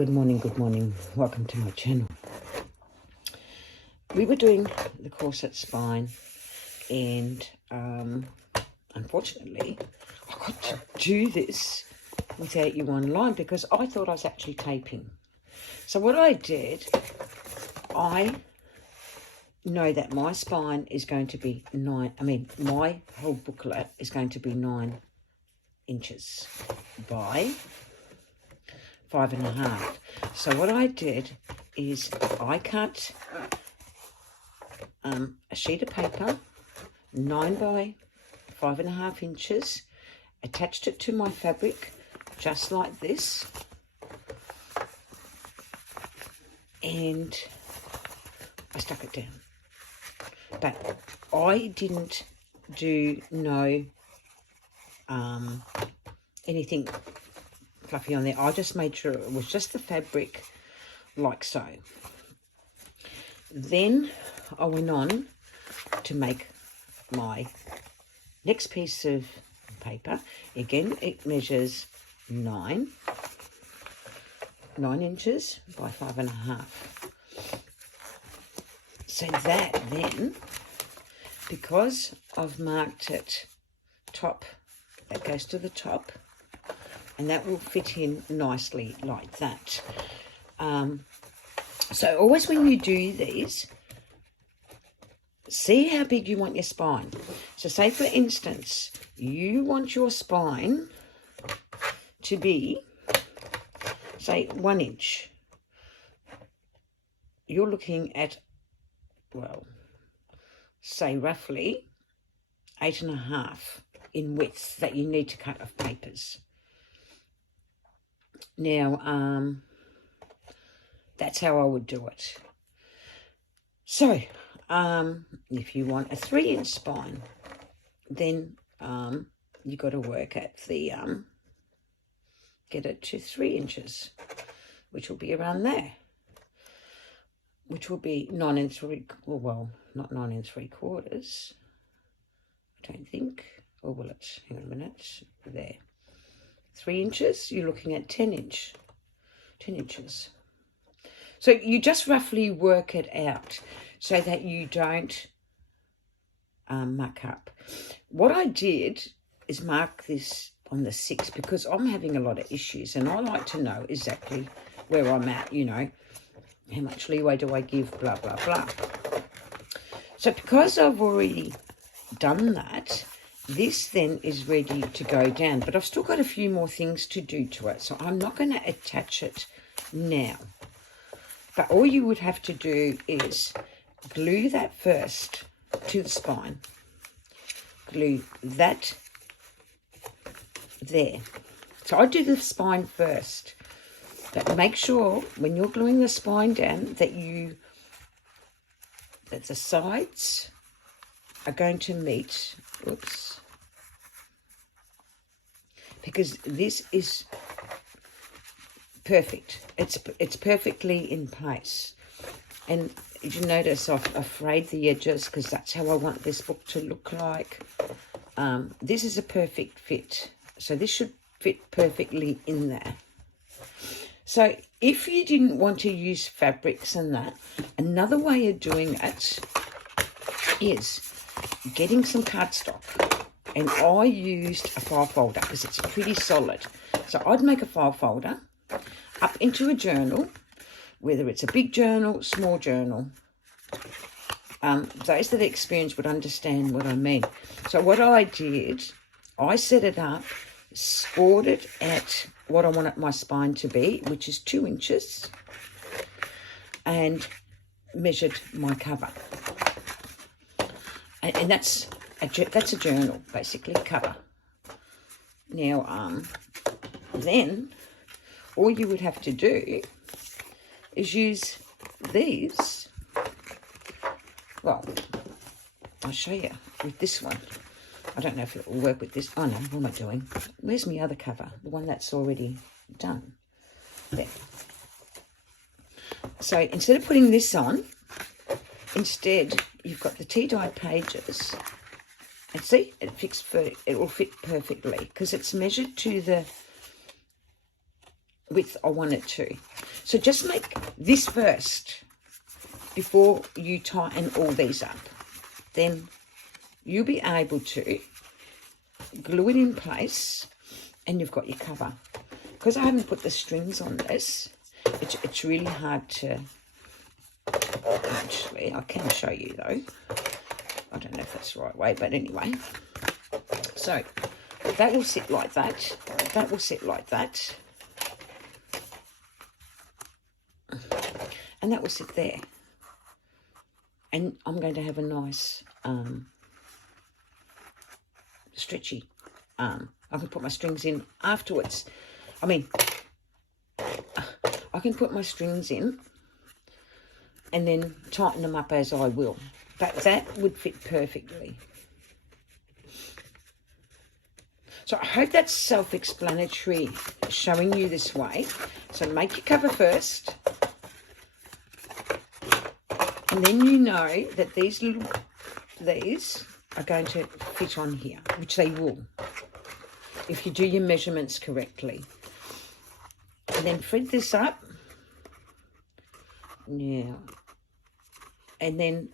Good morning, welcome to my channel. We were doing the corset spine and unfortunately I got to do this without you online because I thought I was actually taping. So what I did, I know that my spine is going to be my whole booklet is going to be 9 inches by 5.5. So what I did is I cut a sheet of paper 9 by 5.5 inches, attached it to my fabric just like this, and I stuck it down. But I didn't do anything fluffy on there. I just made sure it was just the fabric like so. Then I went on to make my next piece of paper. Again, it measures 9 inches by 5.5. So that then, because I've marked it top, that goes to the top, and that will fit in nicely like that. So always when you do these, see how big you want your spine. So say for instance, you want your spine to be, say, 1 inch. You're looking at, well, say roughly 8.5 in width that you need to cut of papers. Now, that's how I would do it. So, if you want a 3-inch spine, then you got to work at the, get it to 3 inches, which will be around there, which will be 9 3/4, well, not 9 3/4, I don't think, or will it? Hang on a minute, there. 3 inches, you're looking at 10 inches. So you just roughly work it out so that you don't muck up. What I did is mark this on the 6 because I'm having a lot of issues and I like to know exactly where I'm at, you know, how much leeway do I give, blah, blah, blah. So because I've already done that, this then is ready to go down, but I've still got a few more things to do to it, so I'm not going to attach it now. But all you would have to do is glue that first to the spine. Glue that there. So I do the spine first, but make sure when you're gluing the spine down that the sides are going to meet. Oops. Because this is perfect. It's perfectly in place. And did you notice I've frayed the edges because that's how I want this book to look like. This is a perfect fit. So this should fit perfectly in there. So if you didn't want to use fabrics and that, another way of doing it is getting some cardstock. And I used a file folder because it's pretty solid. So I'd make a file folder up into a journal, whether it's a big journal, small journal. Those that experience would understand what I mean. So what I did, I set it up, scored it at what I wanted my spine to be, which is 2 inches, and measured my cover. And that's a journal, basically, cover. Now, then, all you would have to do is use these. Well, I'll show you with this one. I don't know if it will work with this. Oh, no, what am I doing? Where's my other cover? The one that's already done. There. So, instead of putting this on, instead, you've got the tea-dyed pages. And see, it will fit perfectly because it's measured to the width I want it to. So just make this first before you tighten all these up. Then you'll be able to glue it in place and you've got your cover. Because I haven't put the strings on this, it's really hard to, actually, I can show you though. I don't know if that's the right way, but anyway. So that will sit like that. That will sit like that. And that will sit there. And I'm going to have a nice stretchy arm. I can put my strings in afterwards. I mean, I can put my strings in and then tighten them up as I will. But that would fit perfectly. So I hope that's self-explanatory, showing you this way. So make your cover first. And then you know that these are going to fit on here, which they will, if you do your measurements correctly. And then thread this up. Yeah. And then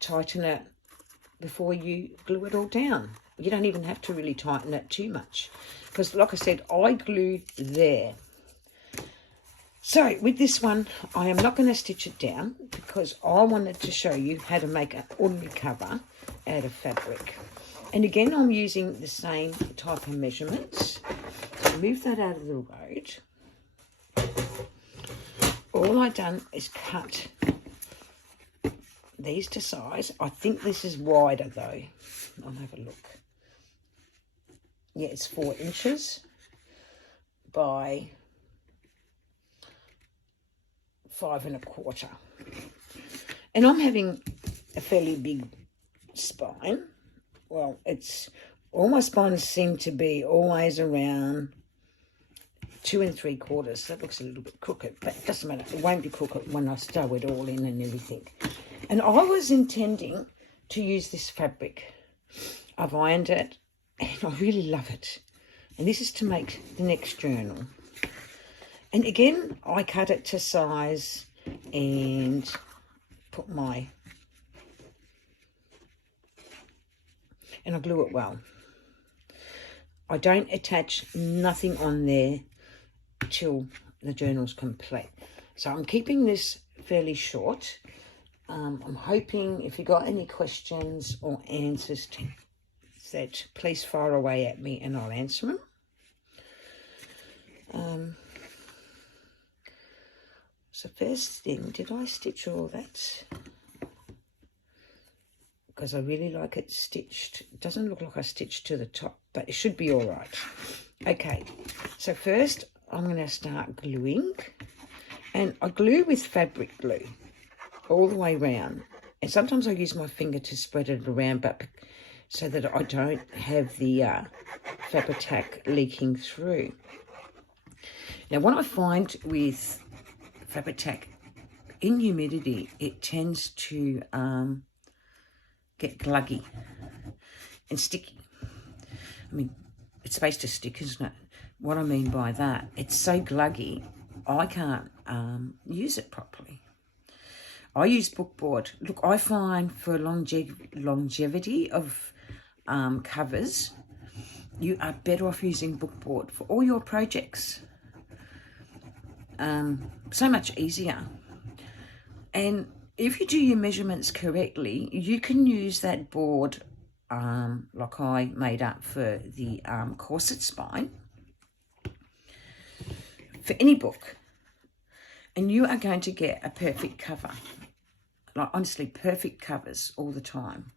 tighten it before you glue it all down. You don't even have to really tighten it too much. Because like I said, I glue there. So with this one, I am not going to stitch it down because I wanted to show you how to make an ordinary cover out of fabric. And again, I'm using the same type of measurements. So move that out of the road. All I've done is cut these to size. I think this is wider though. I'll have a look. Yeah, it's 4 inches by 5 1/4. And I'm having a fairly big spine. Well, all my spines seem to be always around 2 3/4. That looks a little bit crooked, but it doesn't matter. It won't be crooked when I stow it all in and everything. And I was intending to use this fabric. I've ironed it and I really love it. And this is to make the next journal. And again, I cut it to size and put and I glue it well. I don't attach nothing on there till the journal's complete. So I'm keeping this fairly short. I'm hoping if you got any questions or answers to that, please fire away at me and I'll answer them. So first thing, did I stitch all that? Because I really like it stitched. It doesn't look like I stitched to the top, but it should be all right. Okay, so first I'm going to start gluing. And I glue with fabric glue all the way around. And sometimes I use my finger to spread it around, but so that I don't have the Fabri-Tac leaking through. Now, what I find with Fabri-Tac, in humidity, it tends to get gluggy and sticky. I mean, it's supposed to stick, isn't it? What I mean by that, it's so gluggy, I can't use it properly. I use bookboard. Look, I find for longevity of covers, you are better off using bookboard for all your projects. So much easier. And if you do your measurements correctly, you can use that board like I made up for the corset spine for any book. And you are going to get a perfect cover. Like, honestly, perfect covers all the time.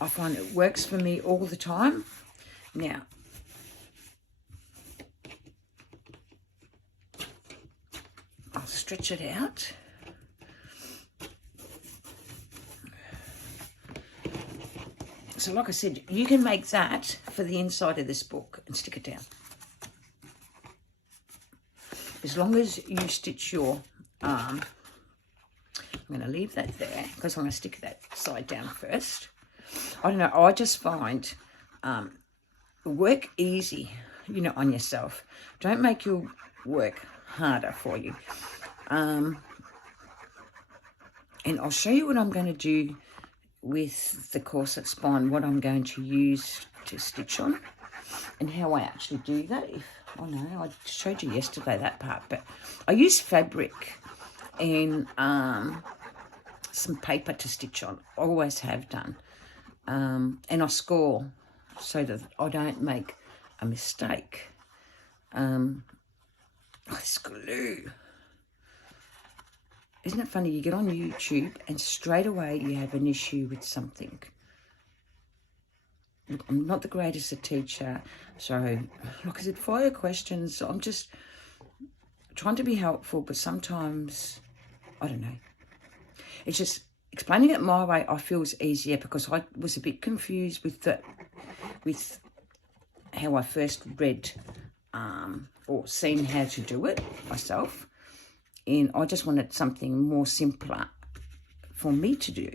I find it works for me all the time. Now, I'll stretch it out. So like I said, you can make that for the inside of this book and stick it down. As long as you stitch your I'm going to leave that there because I'm going to stick that side down first. I don't know, I just find work easy you know, on yourself. Don't make your work harder for you. And I'll show you what I'm going to do with the corset spine, what I'm going to use to stitch on, and how I actually do that. Oh no, I showed you yesterday that part, but I use fabric and some paper to stitch on. Always have done. And I score so that I don't make a mistake. This glue. Isn't it funny? You get on YouTube and straight away you have an issue with something. Look, I'm not the greatest at teacher, so look, I said, fire questions. I'm just trying to be helpful, but sometimes, I don't know. It's just explaining it my way I feel is easier, because I was a bit confused with how I first read or seen how to do it myself. And I just wanted something more simpler for me to do.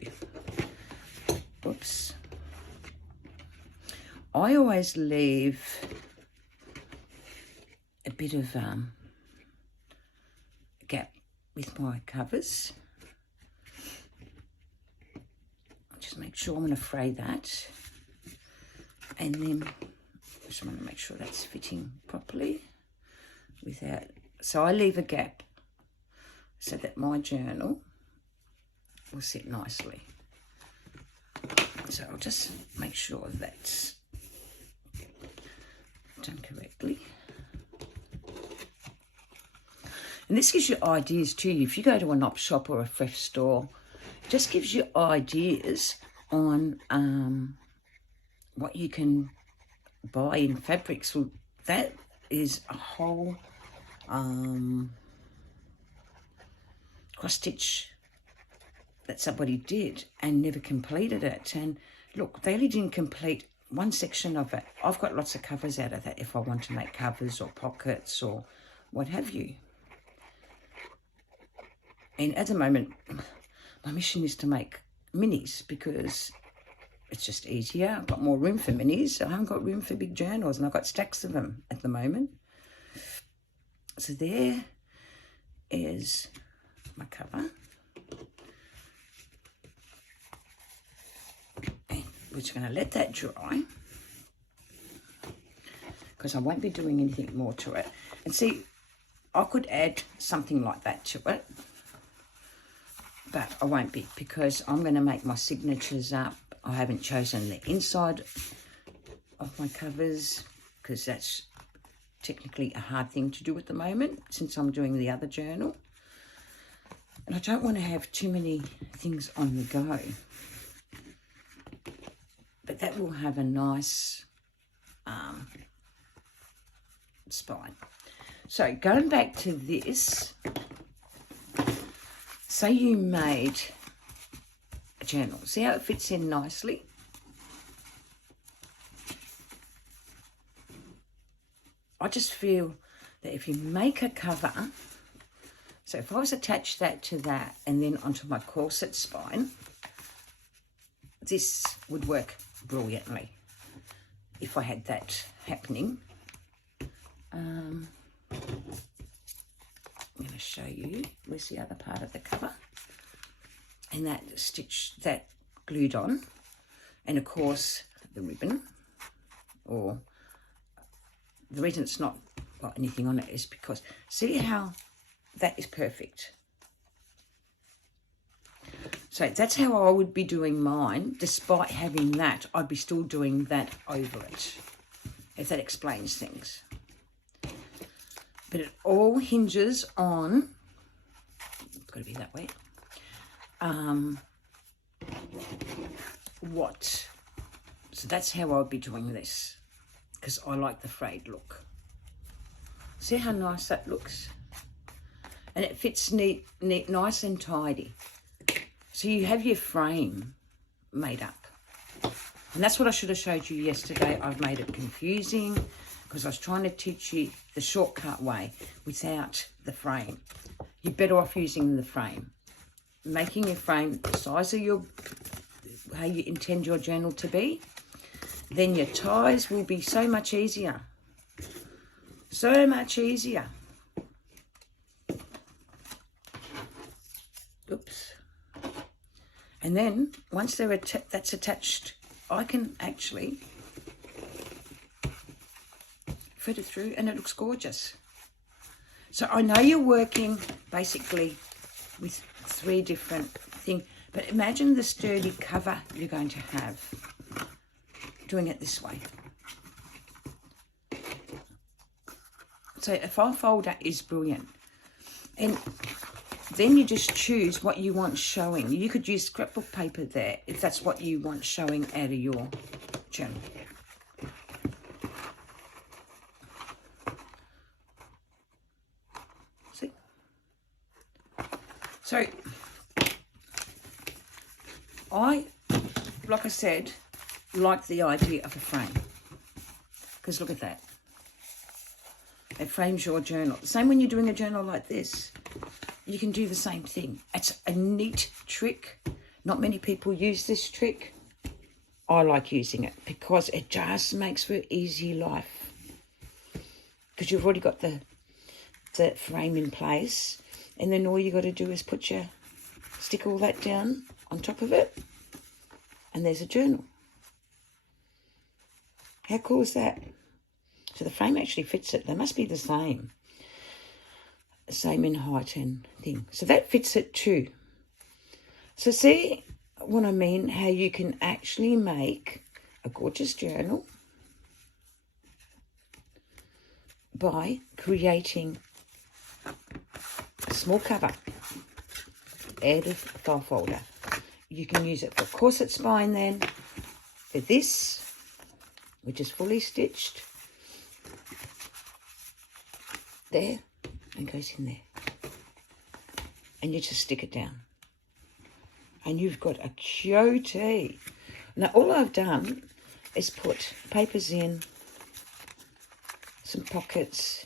Oops. I always leave a bit of gap with my covers. Just make sure I'm going to fray that. And then I just want to make sure that's fitting properly without... So I leave a gap so that my journal will sit nicely. So I'll just make sure that's done correctly. And this gives you ideas too. If you go to an op shop or a thrift store, it just gives you ideas on what you can buy in fabrics. Well, that is a whole cross stitch that somebody did and never completed it. And look, they only didn't complete one section of it. I've got lots of covers out of that if I want to make covers or pockets or what have you. And at the moment, my mission is to make minis because it's just easier. I've got more room for minis. I haven't got room for big journals, and I've got stacks of them at the moment. So there is my cover. And we're just going to let that dry because I won't be doing anything more to it. And see, I could add something like that to it, but I won't be, because I'm going to make my signatures up. I haven't chosen the inside of my covers because that's technically a hard thing to do at the moment since I'm doing the other journal. And I don't want to have too many things on the go. But that will have a nice spine. So going back to this, say you made a journal. See how it fits in nicely? I just feel that if you make a cover, so if I was attached that to that and then onto my corset spine, this would work brilliantly if I had that happening. I'm going to show you, where's the other part of the cover, and that stitch, that glued on, and of course the ribbon, or the reason it's not got anything on it is because, see how that is perfect. So that's how I would be doing mine. Despite having that, I'd be still doing that over it, if that explains things. But it all hinges on, it's got to be that way, what. So that's how I would be doing this, because I like the frayed look. See how nice that looks? And it fits neat, nice and tidy. So you have your frame made up. And that's what I should have showed you yesterday. I've made it confusing because I was trying to teach you the shortcut way without the frame. You're better off using the frame. Making your frame the size of your, how you intend your journal to be, then your ties will be so much easier. So much easier. Oops. And then once they're that's attached, I can actually fit it through and it looks gorgeous. So I know you're working basically with 3 different things, but imagine the sturdy cover you're going to have doing it this way. So a 5-folder is brilliant. And then you just choose what you want showing. You could use scrapbook paper there if that's what you want showing out of your journal. See? So, like I said, like the idea of a frame. Because look at that. It frames your journal. The same when you're doing a journal like this. You can do the same thing. It's a neat trick. Not many people use this trick. I like using it because it just makes for an easy life. Because you've already got the frame in place. And then all you got to do is stick all that down on top of it. And there's a journal. How cool is that? So the frame actually fits it. They must be the same. Same in height and thing. So that fits it too. So see what I mean? How you can actually make a gorgeous journal by creating a small cover out of 5-folder. You can use it for corset spine then, for this, which is fully stitched. There. And goes in there. And you just stick it down. And you've got a cutie. Now all I've done is put papers in, some pockets,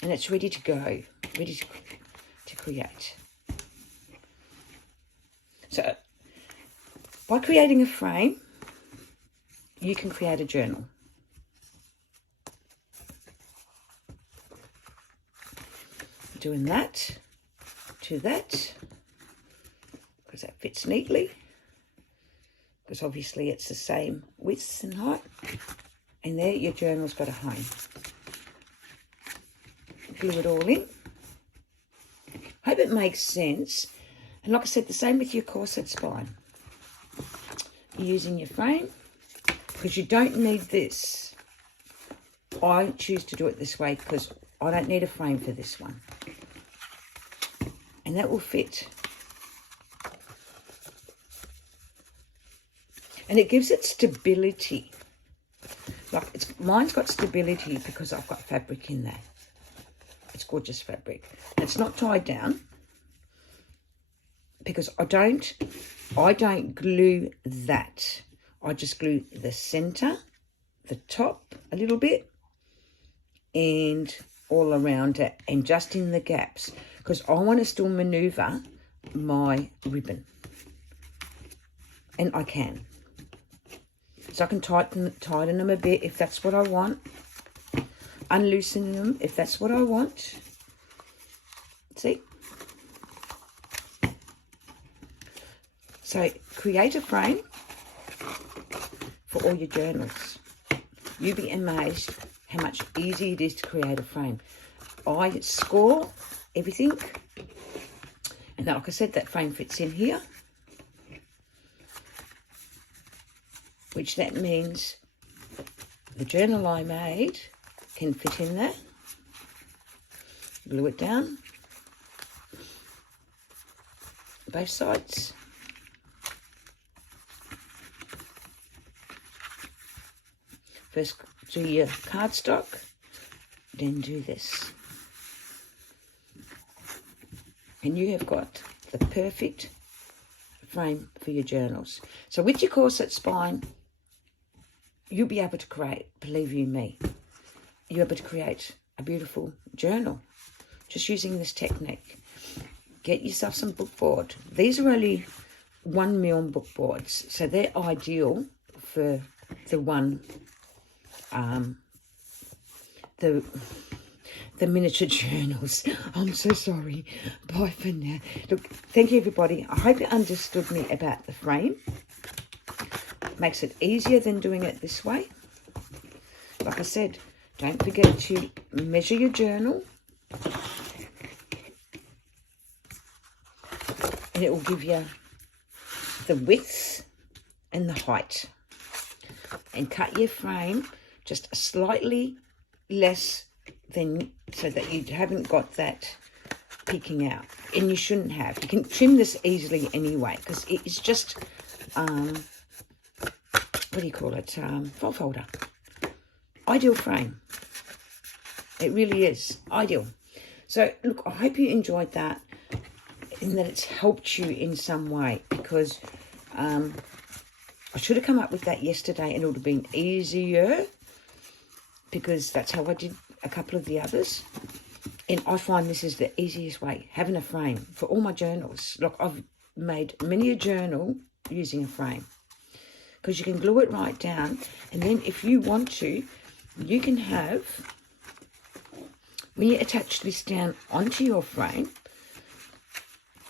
and it's ready to go, ready to create. So by creating a frame, you can create a journal. Doing that to that, because that fits neatly, because obviously it's the same width and height, and there your journal's got a home. Glue it all in. Hope it makes sense. And like I said, the same with your corset spine. You're using your frame, because you don't need this. I choose to do it this way because I don't need a frame for this one. And that will fit. And it gives it stability. Like mine's got stability because I've got fabric in there. It's gorgeous fabric. And it's not tied down because I don't glue that. I just glue the center, the top a little bit, and all around it, and just in the gaps, because I want to still maneuver my ribbon, and I can. So I can tighten them a bit if that's what I want, unloosen them if that's what I want. See? So create a frame for all your journals. You'll be amazed how much easier it is to create a frame. I score everything, and like I said, that frame fits in here, which that means the journal I made can fit in there. Glue it down, both sides. First do your cardstock, then do this. And you have got the perfect frame for your journals. So with your corset spine, you'll be able to create, believe you me, you're able to create a beautiful journal just using this technique. Get yourself some book board. These are only 1 mil book boards, so they're ideal for the one, the miniature journals. I'm so sorry. Bye for now. Look, thank you, everybody. I hope you understood me about the frame. Makes it easier than doing it this way. Like I said, don't forget to measure your journal. And it will give you the width and the height. And cut your frame just slightly less than, so that you haven't got that peeking out. And you shouldn't have. You can trim this easily anyway, because it's just, what do you call it? File folder. Ideal frame. It really is ideal. So, look, I hope you enjoyed that and that it's helped you in some way, because I should have come up with that yesterday and it would have been easier, because that's how I did a couple of the others. And I find this is the easiest way, having a frame for all my journals. Look, I've made many a journal using a frame, because you can glue it right down, and then if you want to, you can have, when you attach this down onto your frame,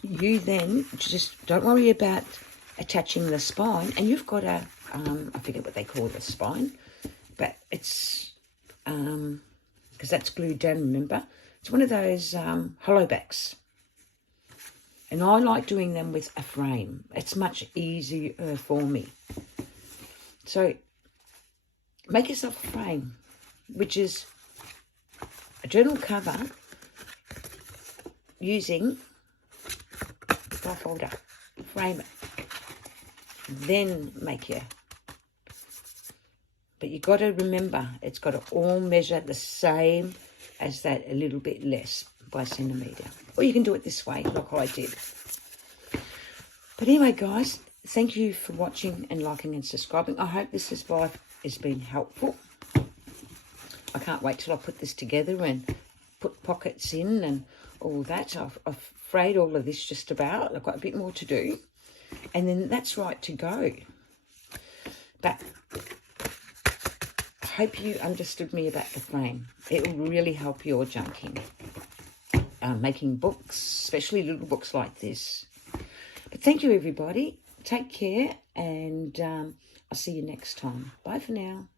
you then just don't worry about attaching the spine, and you've got a, I forget what they call the spine, but it's, because that's glued down, remember? It's one of those hollow backs. And I like doing them with a frame. It's much easier for me. So make yourself a frame, which is a journal cover using file folder. Frame it. Then make your. But you've got to remember, it's got to all measure the same as that, a little bit less by a centimetre. Or you can do it this way, like I did. But anyway, guys, thank you for watching and liking and subscribing. I hope this advice has been helpful. I can't wait till I put this together and put pockets in and all that. I've frayed all of this just about. I've got a bit more to do. And then that's right to go. But I hope you understood me about the frame. It will really help your junking. Making books, especially little books like this. But thank you, everybody. Take care, and I'll see you next time. Bye for now.